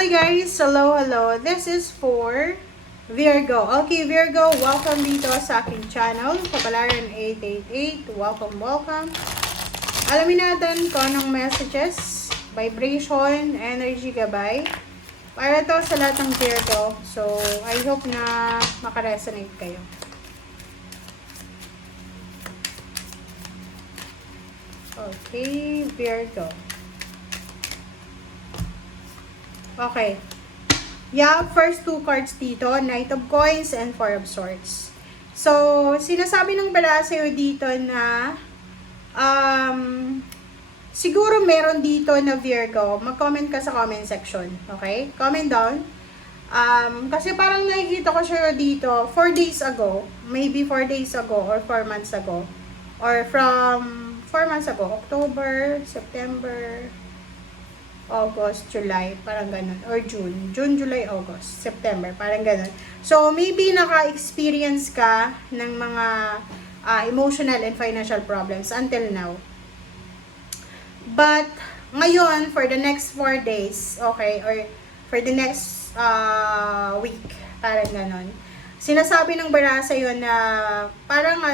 Hello guys! Hello! This is for Virgo. Okay, Virgo, welcome dito sa aking channel, Kapalaran 888. Welcome. Alamin natin kung anong messages, vibration, energy gabay. Para to sa lahat ng Virgo. So, I hope na makaresonate kayo. Okay, Virgo. Okay. Yeah, first two cards dito, Knight of Coins and Four of Swords. So, sinasabi ng bala sa'yo dito na siguro meron dito na Virgo. Mag-comment ka sa comment section. Okay? Comment down. Kasi parang nakikita ko siya dito 4 days ago. Maybe 4 days ago or 4 months ago. Or from 4 months ago. October, September, August, July, parang ganun. Or June, July, August, September, parang ganun. So, maybe naka-experience ka ng mga emotional and financial problems until now. But, ngayon, for the next 4 days, okay, or for the next week, parang ganun. Sinasabi ng bara sa'yo na parang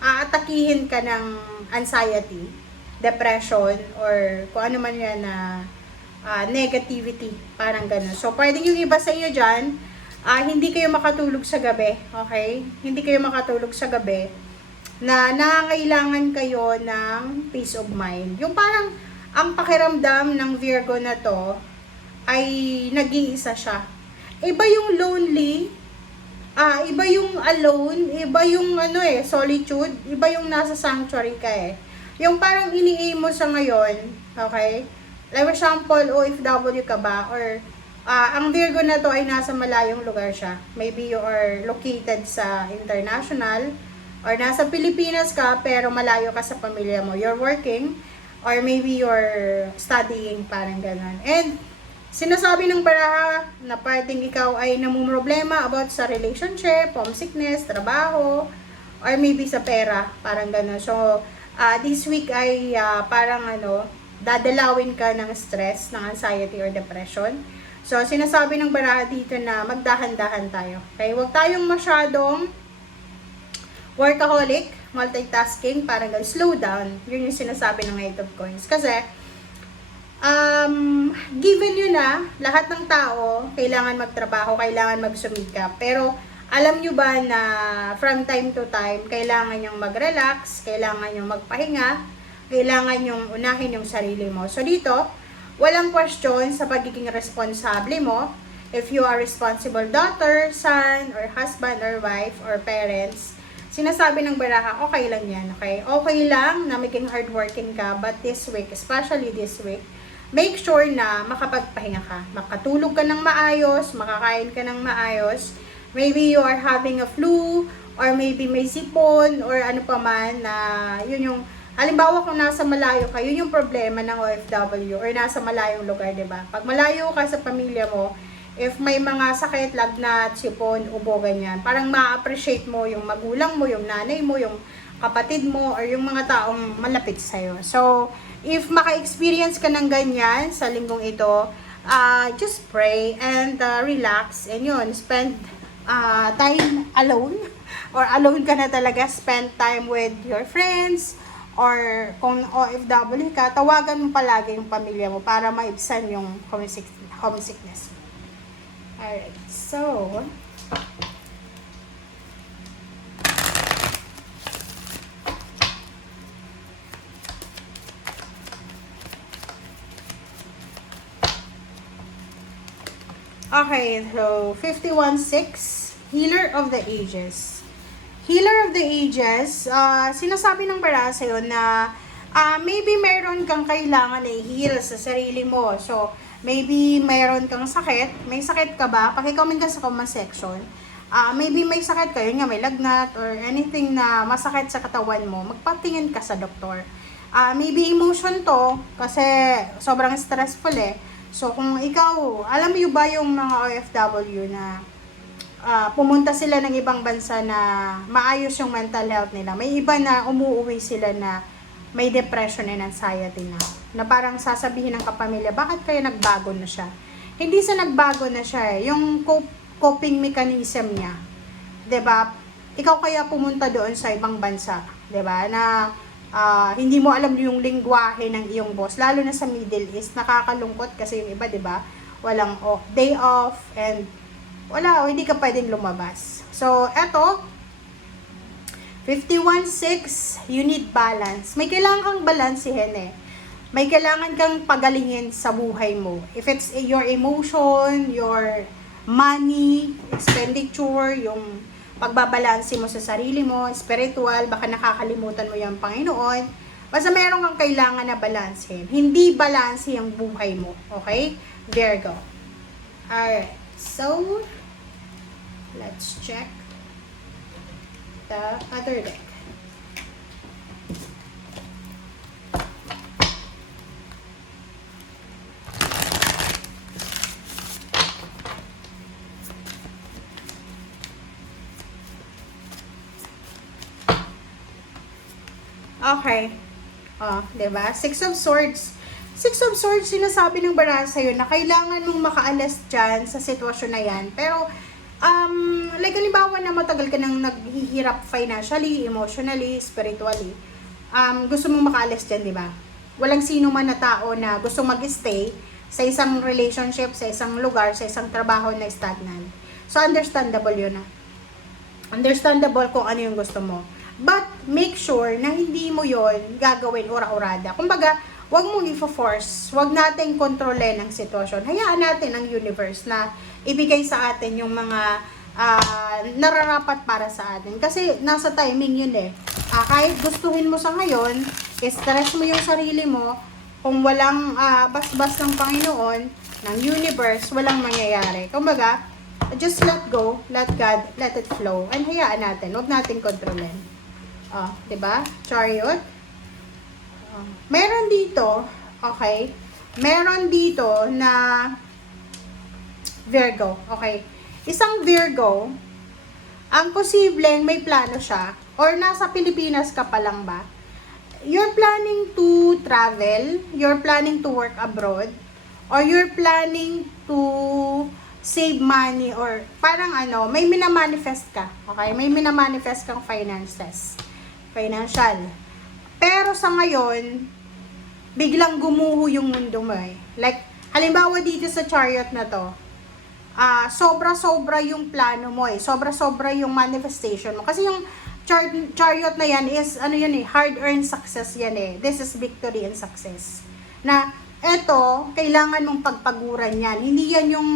aatakihin ka ng anxiety, depression, or kung ano man yan na negativity, parang ganun. So, pwedeng yung iba sa inyo dyan, hindi kayo makatulog sa gabi, okay? Hindi kayo makatulog sa gabi na nangangailangan kayo ng peace of mind. Yung parang, ang pakiramdam ng Virgo na to, ay nag-iisa siya. Iba yung lonely, iba yung alone, iba yung solitude, iba yung nasa sanctuary ka eh. Yung parang ini-aim mo sa ngayon, okay? Like for example, OFW ka ba? Or ang Virgo na to ay nasa malayong lugar siya. Maybe you are located sa international or nasa Pilipinas ka pero malayo ka sa pamilya mo. You're working or maybe you're studying, parang ganun. And sinasabi ng baraha na pwedeng ikaw ay namumroblema about sa relationship, homesickness, trabaho, or maybe sa pera, parang ganun. So, this week ay parang dadalawin ka ng stress, ng anxiety or depression. So, sinasabi ng baraha dito na magdahan-dahan tayo. Okay? Huwag tayong masyadong workaholic, multitasking, parang slow down. Yun yung sinasabi ng Knight of Coins. Kasi, given yun na, lahat ng tao, kailangan magtrabaho, kailangan magsumikap. Pero, alam nyo ba na from time to time, kailangan yung mag-relax, kailangan yung magpahinga, kailangan yung unahin yung sarili mo. So dito, walang question sa pagiging responsable mo. If you are responsible daughter, son, or husband, or wife, or parents, sinasabi ng baraha, okay lang yan, okay? Okay lang na maging hardworking ka, but this week, especially this week, make sure na makapagpahinga ka. Makatulog ka ng maayos, makakain ka ng maayos. Maybe you are having a flu, or maybe may sipon, or ano pa man, na yun yung, halimbawa kung nasa malayo ka, yun yung problema ng OFW, or nasa malayong lugar, diba? Pag malayo ka sa pamilya mo, if may mga sakit, lagnat, sipon, ubo, ganyan, parang ma-appreciate mo yung magulang mo, yung nanay mo, yung kapatid mo, or yung mga taong malapit sa'yo. So, if maka-experience ka ng ganyan sa linggong ito, just pray and relax, and yun, spend time alone, or alone ka na talaga, spend time with your friends, or kung OFW ka, tawagan mo palagi yung pamilya mo para maibsan yung homesickness. Alright, so okay, so 51-6, Healer of the Ages. Healer of the Ages, sinasabi ng bara sa'yo na maybe mayroon kang kailangan i-heal sa sarili mo. So, maybe mayroon kang sakit. May sakit ka ba? Paki-comment ka sa comment section. Maybe may sakit ka, yun nga, may lagnat or anything na masakit sa katawan mo, magpatingin ka sa doktor. Maybe emotion to, kasi sobrang stressful eh. So, kung ikaw, alam mo ba yung mga OFW na pumunta sila ng ibang bansa na maayos yung mental health nila. May iba na umuwi sila na may depression and anxiety na. na parang sasabihin ng kapamilya, bakit kaya nagbago na siya? Hindi sa nagbago na siya eh. Yung coping mechanism niya. 'Di ba? Ikaw kaya pumunta doon sa ibang bansa, 'di ba? Na hindi mo alam yung lingwahe ng iyong boss, lalo na sa Middle East. Nakakalungkot kasi yung iba, 'di ba? Walang day off and hindi ka pwedeng lumabas. So, eto 51-6, you need balance. May kailangan kang balansehin eh. May kailangan kang pagalingin sa buhay mo. If it's your emotion, your money, expenditure, yung pagbabalanse mo sa sarili mo, spiritual, baka nakakalimutan mo yung Panginoon. Basta meron kang kailangan na balansehin. Hindi balanse yung buhay mo. Okay? Virgo. Alright. So, let's check the other deck. Okay. Oh, 'di ba? Six of Swords. Six of Swords, sinasabi ng baraha sa'yo na kailangan mong makaalis dyan sa sitwasyon na yan. Pero, like halimbawa na matagal ka nang naghihirap financially, emotionally, spiritually, gusto mong makaalis dyan, di ba? Walang sino man na tao na gusto mag-stay sa isang relationship, sa isang lugar, sa isang trabaho na stagnant. So, understandable yun na. Understandable kung ano yung gusto mo. But, make sure na hindi mo yon gagawin ura-urada. Kumbaga, wag mong i-force, wag nating kontrolin ang sitwasyon. Hayaan natin ang universe na ibigay sa atin yung mga nararapat para sa atin. Kasi nasa timing yun eh. Kahit gustuhin mo sa ngayon, stress mo yung sarili mo, kung walang basbas ng Panginoon, ng universe, walang mangyayari. Kumbaga, just let go, let God, let it flow. And hayaan natin, wag nating kontrolin. Diba? Chariot. Meron dito, okay, meron dito na Virgo, okay. Isang Virgo, ang posibleng may plano siya, or nasa Pilipinas ka pa lang ba, you're planning to travel, you're planning to work abroad, or you're planning to save money, or parang may minamanifest ka, okay, may minamanifest kang finances, financial. Pero sa ngayon, biglang gumuho yung mundo mo eh. Like, halimbawa dito sa chariot na to, sobra-sobra yung plano mo eh. Sobra-sobra yung manifestation mo. Kasi yung chariot na yan is, hard-earned success yan eh. This is victory and success. Na, eto, kailangan mong pagpaguran yan. Hindi yan yung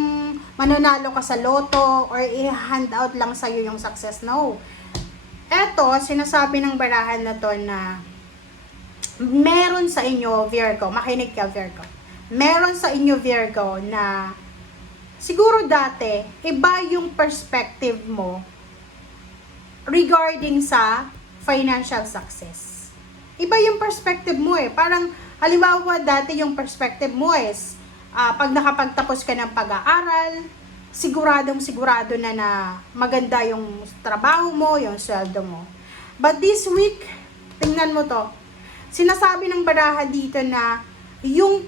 mananalo ka sa loto or i-hand out lang sa'yo yung success. No. Eto, sinasabi ng barahan na to na meron sa inyo, Virgo, makinig ka, Virgo. Meron sa inyo, Virgo, na siguro dati, iba yung perspective mo regarding sa financial success. Iba yung perspective mo eh. Parang, halimbawa dati yung perspective mo is, pag nakapagtapos ka ng pag-aaral, sigurado na maganda yung trabaho mo, yung sweldo mo. But this week, tingnan mo to, sinasabi ng baraha dito na yung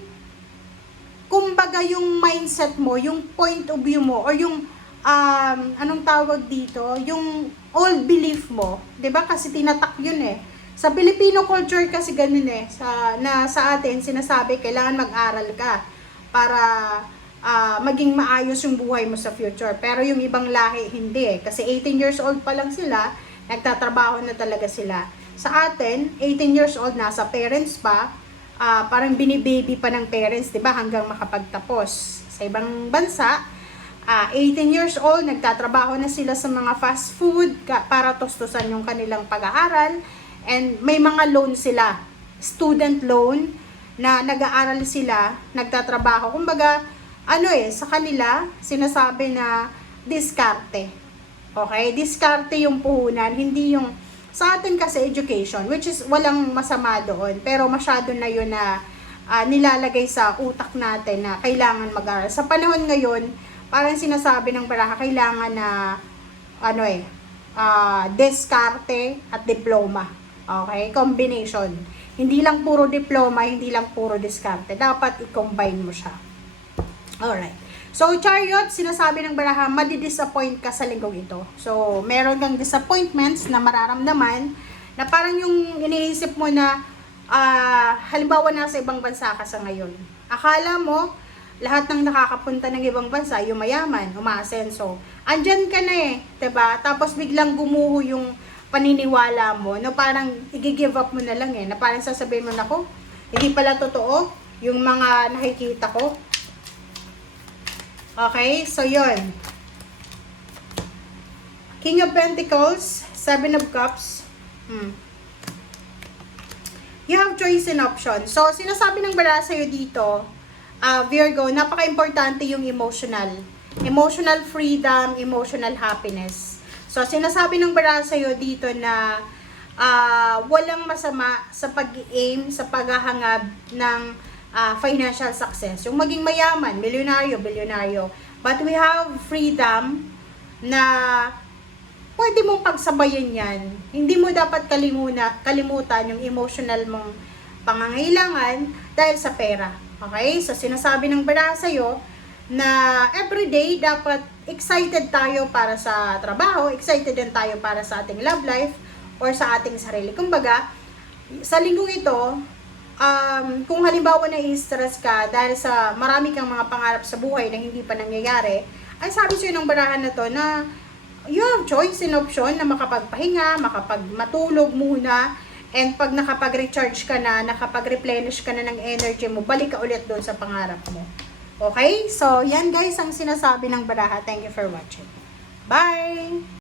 kumbaga yung mindset mo, yung point of view mo, or yung anong tawag dito, yung old belief mo, 'di ba? Kasi tinatak yun eh. Sa Filipino culture kasi ganun eh, sa atin sinasabi kailangan mag-aral ka para maging maayos yung buhay mo sa future. Pero yung ibang lahi hindi eh, kasi 18 years old pa lang sila, nagtatrabaho na talaga sila. Sa atin, 18 years old, nasa parents pa, parang binibaby pa ng parents, diba, hanggang makapagtapos. Sa ibang bansa, 18 years old, nagtatrabaho na sila sa mga fast food para tustusan yung kanilang pag-aaral, and may mga loan sila, student loan, na nag-aaral sila, nagtatrabaho. Kumbaga, sa kanila, sinasabi na diskarte. Okay? Diskarte yung puhunan, hindi yung sa atin kasi education, which is walang masama doon, pero masyado na yun na nilalagay sa utak natin na kailangan mag-aral. Sa panahon ngayon, parang sinasabi ng baraha, kailangan na diskarte at diploma. Okay? Combination. Hindi lang puro diploma, hindi lang puro diskarte. Dapat i-combine mo siya. Alright. So, Chariot, sinasabi ng baraha, madi-disappoint ka sa linggong ito. So, meron kang disappointments na mararamdaman na parang yung iniisip mo na halimbawa nasa ibang bansa ka sa ngayon. Akala mo, lahat ng nakakapunta ng ibang bansa, yung mayaman, umaasenso. Andyan ka na eh, 'di ba? Tapos biglang gumuho yung paniniwala mo, no, parang i-give up mo na lang eh, na parang sasabihin mo, nako, hindi pala totoo yung mga nakikita ko. Okay, so yun. King of Pentacles, Seven of Cups. You have choice and option. So, sinasabi ng baraha sa'yo dito, Virgo, napaka-importante yung emotional. Emotional freedom, emotional happiness. So, sinasabi ng baraha sa'yo dito na walang masama sa pag-aim, sa paghahangad ng financial success. Yung maging mayaman, milyonaryo, bilyonaryo. But we have freedom na pwede mong pagsabayan yan. Hindi mo dapat kalimutan yung emotional mong pangangailangan dahil sa pera. Okay? So, sinasabi ng baraha sa'yo na everyday dapat excited tayo para sa trabaho, excited din tayo para sa ating love life or sa ating sarili. Kumbaga, sa linggong ito, kung halimbawa na i-stress ka dahil sa marami kang mga pangarap sa buhay na hindi pa nangyayari, ay sabi sa'yo ng barahan na to na you have choice and option na makapagpahinga, makapagmatulog muna, and pag nakapag-recharge ka na, nakapag-replenish ka na ng energy mo, balik ka ulit doon sa pangarap mo. Okay? So, yan guys ang sinasabi ng baraha. Thank you for watching. Bye!